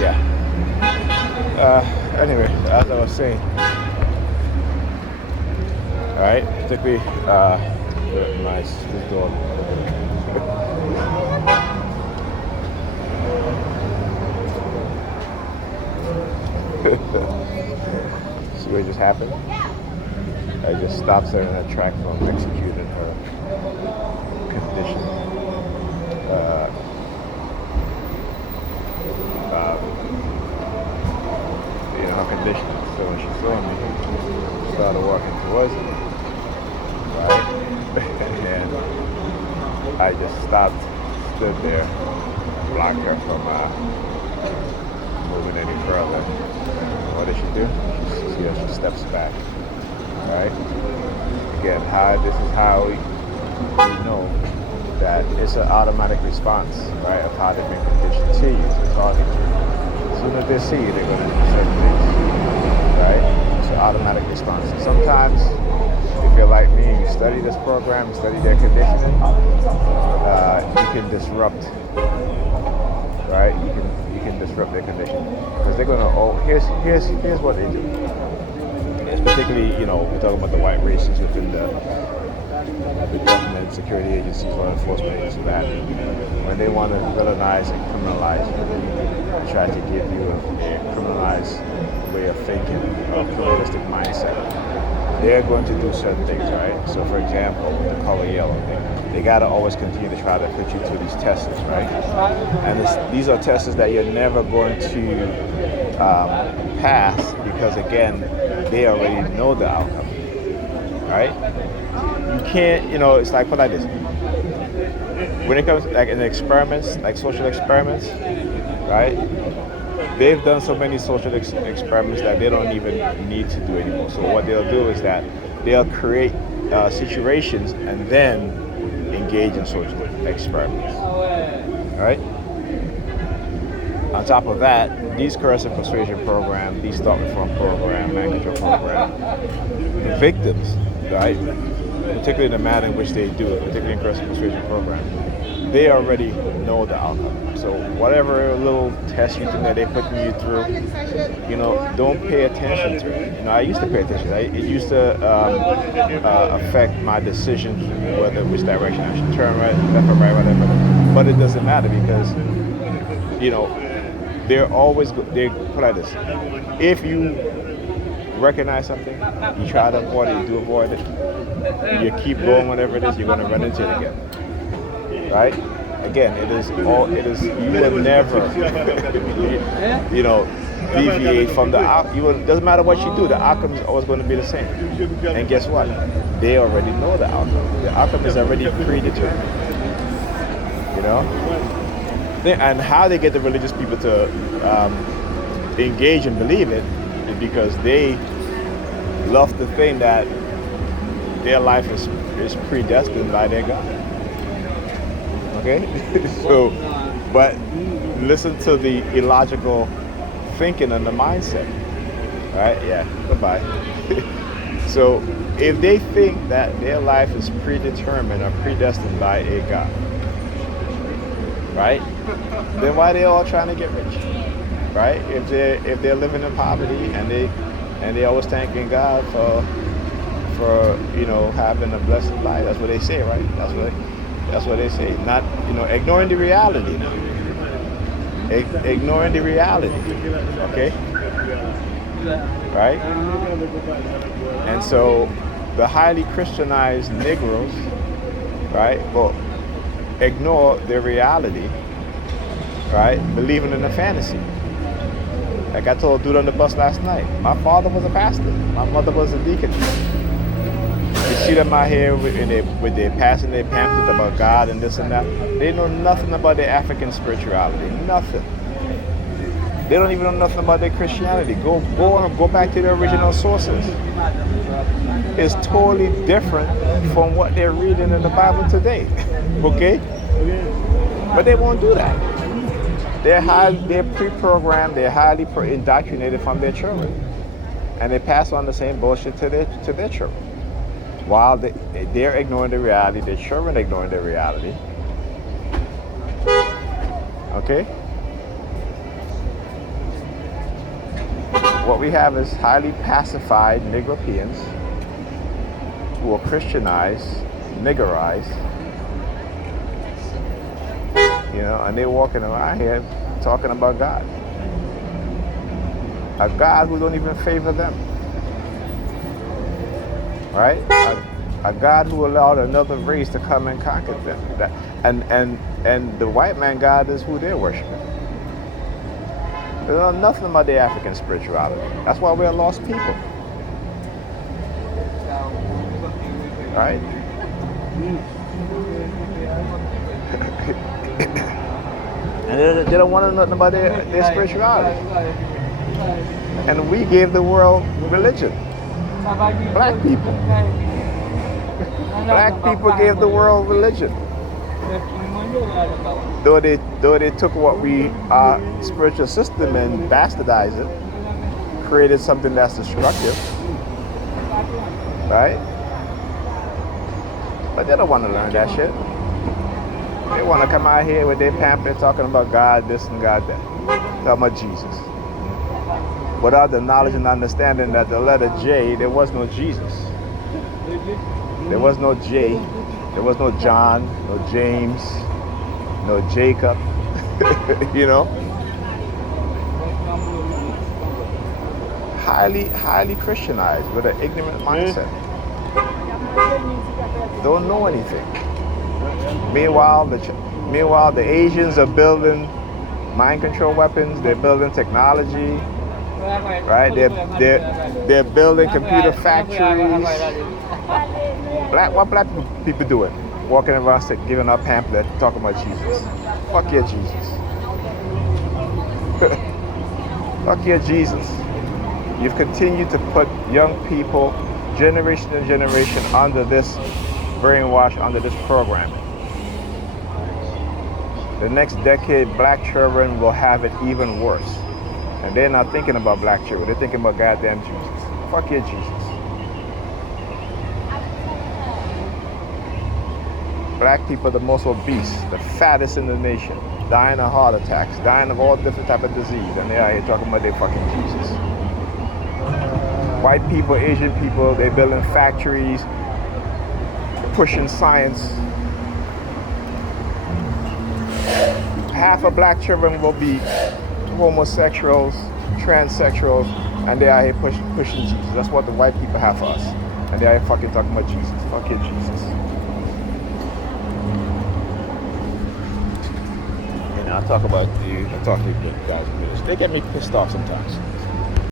Yeah. Anyway, as I was saying, all right, particularly my sister's daughter. See what just happened? I just stopped her in her track from executing her condition. Uh, her condition. So when she saw me, she started walking towards me, right? And I just stopped, stood there, blocked her from moving any further. And what did she do? She steps back, right? Again, this is how we know that it's an automatic response, right, of how they've been conditioned to you, to target you. As soon as they see you, they're going to do certain things, right? It's an automatic response. Sometimes, if you're like me, you study this program, you study their conditioning, you can disrupt, right? You can disrupt their conditioning because they're going to. Oh, here's what they do. It's particularly, we're talking about the white races within the government, security agencies, law enforcement agencies, that when they want to villainize and criminalize you, they try to give you a criminalized way of thinking, a pluralistic mindset. They're going to do certain things, right? So, for example, with the color yellow thing, they got to always continue to try to put you through these tests, right? And these are tests that you're never going to pass because, again, they already know the outcome, right? You can't, it's like, put like this. When it comes like in experiments, like social experiments, right? They've done so many social experiments that they don't even need to do anymore. So what they'll do is that they'll create situations and then engage in social experiments, right? On top of that, these coercive persuasion program, these thought reform program, mind control program, the victims, right? Particularly in the manner in which they do it, particularly in coercive persuasion program, they already know the outcome. So whatever little test you think that they're putting you through, don't pay attention to it. I used to pay attention. It used to affect my decisions, whether which direction I should turn right, left or right, whatever. But it doesn't matter because, they're put like this. If you recognize something, you try to avoid it, you do avoid it, you keep going whatever it is, you're going to run into it again, right? Again, you will never, deviate from the outcome. Doesn't matter what you do, the outcome is always going to be the same. And guess what? They already know the outcome. The outcome is already predetermined, And how they get the religious people to engage and believe it is because they love to think that their life is predestined by their God. Okay? So, but listen to the illogical thinking and the mindset. Right? Yeah. Goodbye. So, if they think that their life is predetermined or predestined by a God, right? Then why are they all trying to get rich? Right? If they're living in poverty and they always thanking God for having a blessed life. That's what they say, right? That's what they say. Not ignoring the reality. Ignoring the reality. Okay? Right? And so the highly Christianized Negroes, right, will ignore their reality, right, believing in a fantasy. Like I told a dude on the bus last night, my father was a pastor, my mother was a deacon. You see them out here with their passing their pamphlets about God and this and that. They know nothing about their African spirituality, nothing. They don't even know nothing about their Christianity. Go back to their original sources. It's totally different from what they're reading in the Bible today. Okay? But they won't do that. They're pre-programmed, they're highly indoctrinated from their children. And they pass on the same bullshit to their children. While they're ignoring the reality, their children are ignoring the reality. Okay? what we have is highly pacified Negropeans who are Christianized, niggerized, and they're walking around here talking about God. A God who don't even favor them. Right? A God who allowed another race to come and conquer them. And the white man God is who they're worshiping. They don't know nothing about the African spirituality. That's why we're lost people. Right? And they don't want to know nothing about their spirituality. And we gave the world religion. Black people. Black people gave the world religion. Though they took what our spiritual system and bastardized it, created something that's destructive. Right? But they don't want to learn that shit. They want to come out here with their pamphlet talking about God this and God that. Talking about Jesus. Without the knowledge and understanding that the letter J, there was no Jesus. There was no J. There was no John, no James, no Jacob. Highly Christianized with an ignorant mindset. Don't know anything. Meanwhile, the Asians are building mind control weapons. They're building technology. Right? They're building computer factories. What black people doing? Walking around giving out pamphlets, talking about Jesus. Fuck your Jesus. Fuck your Jesus. You've continued to put young people, generation to generation, under this brainwash, under this programming. The next decade, black children will have it even worse. And they're not thinking about black children. They're thinking about goddamn Jesus. Fuck your Jesus. Black people are the most obese, the fattest in the nation, dying of heart attacks, dying of all different type of disease, and they're out here talking about their fucking Jesus. White people, Asian people, they're building factories, pushing science. Half of black children will be homosexuals, transsexuals, and they are here pushing Jesus. That's what the white people have for us. And they are here fucking talking about Jesus. Fuck your Jesus. I talk to you guys. They get me pissed off sometimes.